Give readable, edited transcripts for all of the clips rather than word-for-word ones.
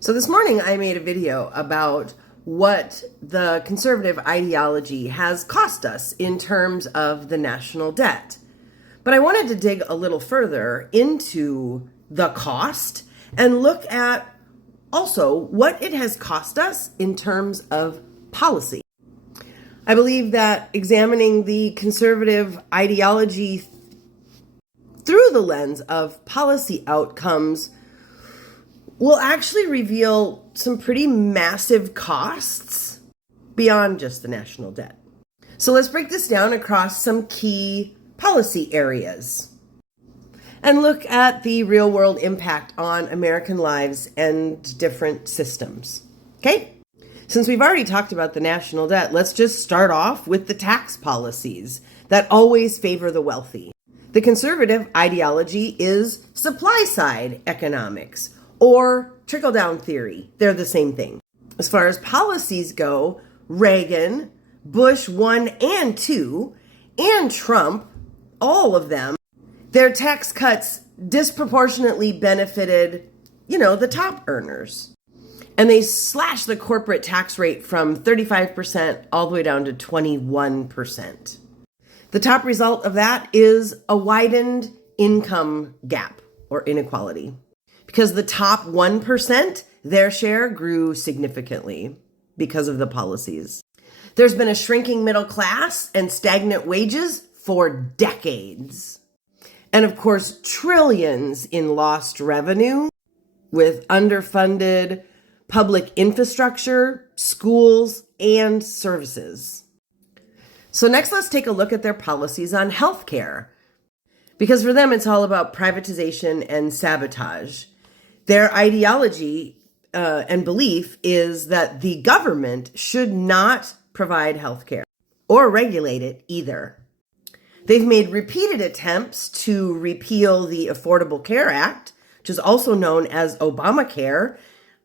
So this morning I made a video about what the conservative ideology has cost us in terms of the national debt. But I wanted to dig a little further into the cost and look at also what it has cost us in terms of policy. I believe that examining the conservative ideology through the lens of policy outcomes will actually reveal some pretty massive costs beyond just the national debt. So let's break this down across some key policy areas and look at the real world impact on American lives and different systems. Okay? Since we've already talked about the national debt, let's just start off with the tax policies that always favor the wealthy. The conservative ideology is supply side economics, or trickle-down theory. They're the same thing. As far as policies go, Reagan, Bush 1 and 2, and Trump, all of them, their tax cuts disproportionately benefited, the top earners. And they slashed the corporate tax rate from 35% all the way down to 21%. The top result of that is a widened income gap or inequality. Because the top 1%, their share grew significantly because of the policies. There's been a shrinking middle class and stagnant wages for decades. And of course, trillions in lost revenue with underfunded public infrastructure, schools, and services. So next, let's take a look at their policies on healthcare. Because for them, it's all about privatization and sabotage. Their ideology and belief is that the government should not provide health care or regulate it either. They've made repeated attempts to repeal the Affordable Care Act, which is also known as Obamacare.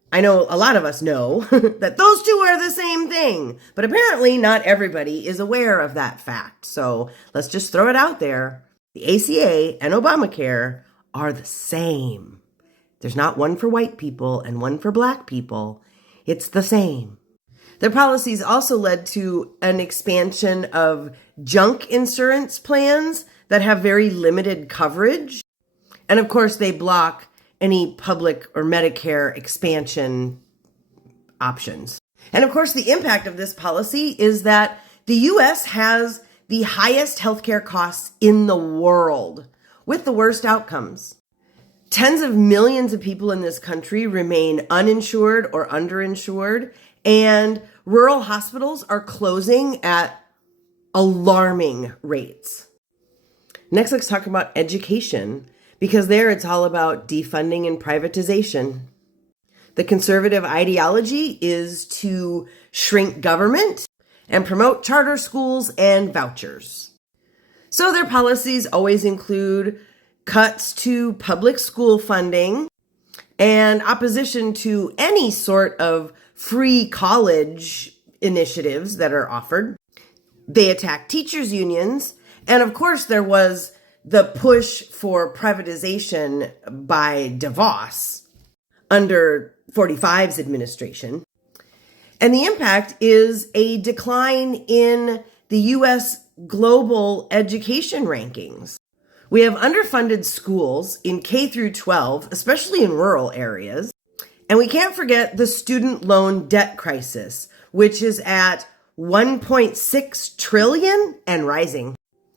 I know a lot of us know that those two are the same thing, but apparently not everybody is aware of that fact. So let's just throw it out there. The ACA and Obamacare are the same. There's not one for white people and one for black people. It's the same. Their policies also led to an expansion of junk insurance plans that have very limited coverage. And of course, they block any public or Medicare expansion options. And of course, the impact of this policy is that the U.S. has the highest healthcare costs in the world with the worst outcomes. Tens of millions of people in this country remain uninsured or underinsured, and rural hospitals are closing at alarming rates. Next, let's talk about education, because there it's all about defunding and privatization. The conservative ideology is to shrink government and promote charter schools and vouchers. So their policies always include cuts to public school funding and opposition to any sort of free college initiatives that are offered. They attack teachers' unions. And of course, there was the push for privatization by DeVos under 45's administration. And the impact is a decline in the U.S. global education rankings. We have underfunded schools in K through 12, especially in rural areas. And we can't forget the student loan debt crisis, which is at 1.6 trillion and rising.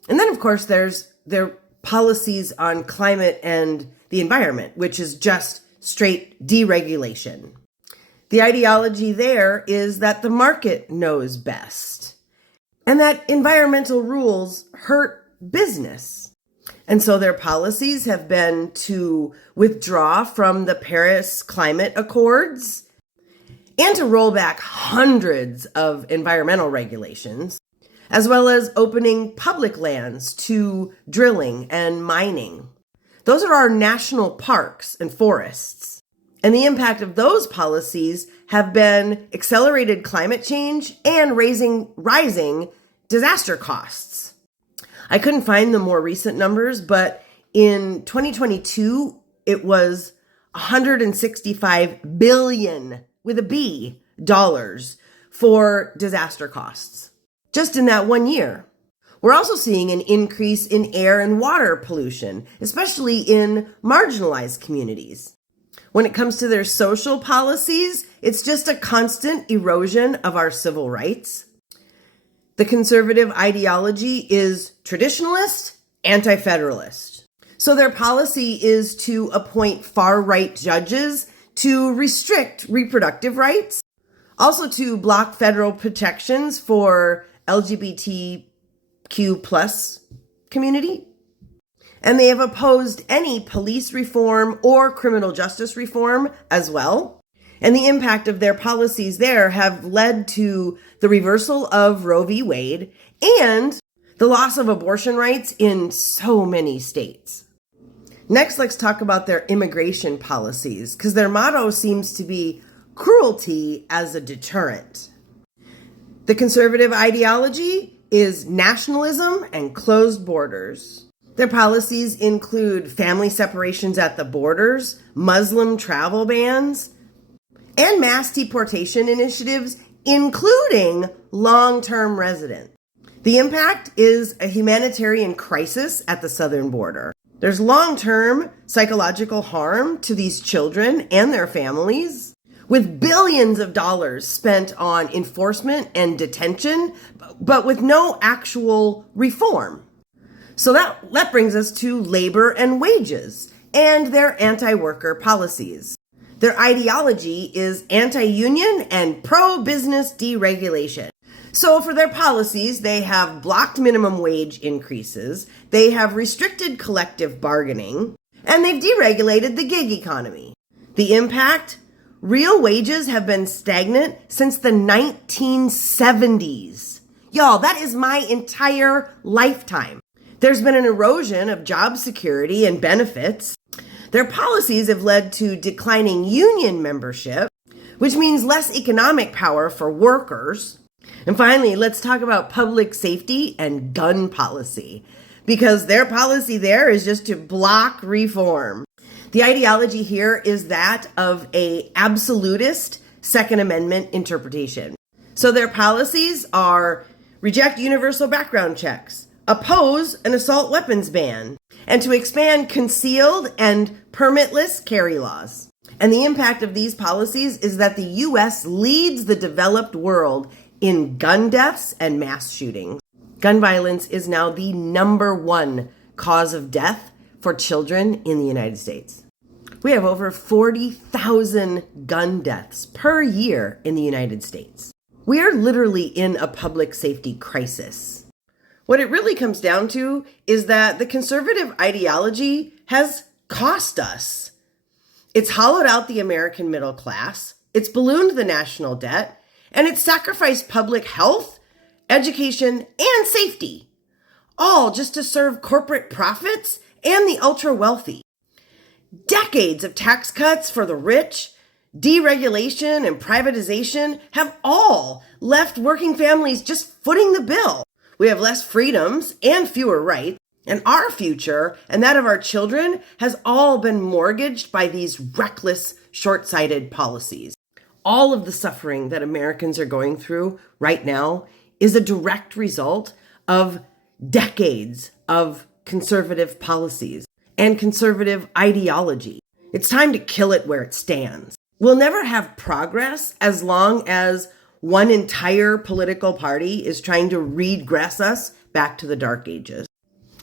And then, of course, there's their policies on climate and the environment, which is just straight deregulation. The ideology there is that the market knows best and that environmental rules hurt business. And so their policies have been to withdraw from the Paris Climate Accords and to roll back hundreds of environmental regulations, as well as opening public lands to drilling and mining. Those are our national parks and forests. And the impact of those policies have been accelerated climate change and rising disaster costs. I couldn't find the more recent numbers, but in 2022, it was $165 billion with a B dollars for disaster costs just in that 1 year. We're also seeing an increase in air and water pollution, especially in marginalized communities. When it comes to their social policies, it's just a constant erosion of our civil rights. The conservative ideology is traditionalist, anti-federalist. So their policy is to appoint far-right judges to restrict reproductive rights, also to block federal protections for LGBTQ plus community. And they have opposed any police reform or criminal justice reform as well. And the impact of their policies there have led to the reversal of Roe v. Wade and the loss of abortion rights in so many states. Next, let's talk about their immigration policies, because their motto seems to be cruelty as a deterrent. The conservative ideology is nationalism and closed borders. Their policies include family separations at the borders, Muslim travel bans, and mass deportation initiatives, including long-term residents. The impact is a humanitarian crisis at the southern border. There's long-term psychological harm to these children and their families, with billions of dollars spent on enforcement and detention, but with no actual reform. So that brings us to labor and wages and their anti-worker policies. Their ideology is anti-union and pro-business deregulation. So for their policies, they have blocked minimum wage increases, they have restricted collective bargaining, and they've deregulated the gig economy. The impact? Real wages have been stagnant since the 1970s. Y'all, that is my entire lifetime. There's been an erosion of job security and benefits. Their policies have led to declining union membership, which means less economic power for workers. And finally, let's talk about public safety and gun policy, because their policy there is just to block reform. The ideology here is that of an absolutist Second Amendment interpretation. So their policies are reject universal background checks, oppose an assault weapons ban, and to expand concealed and permitless carry laws. And the impact of these policies is that the U.S. leads the developed world in gun deaths and mass shootings. Gun violence is now the #1 cause of death for children in the United States. We have over 40,000 gun deaths per year in the United States. We are literally in a public safety crisis. What it really comes down to is that the conservative ideology has cost us. It's hollowed out the American middle class, it's ballooned the national debt, and it's sacrificed public health, education, and safety, all just to serve corporate profits and the ultra-wealthy. Decades of tax cuts for the rich, deregulation, and privatization have all left working families just footing the bill. We have less freedoms and fewer rights, and our future and that of our children has all been mortgaged by these reckless, short-sighted policies. All of the suffering that Americans are going through right now is a direct result of decades of conservative policies and conservative ideology. It's time to kill it where it stands. We'll never have progress as long as one entire political party is trying to regress us back to the dark ages.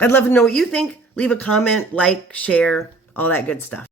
I'd love to know what you think. Leave a comment, like, share, all that good stuff.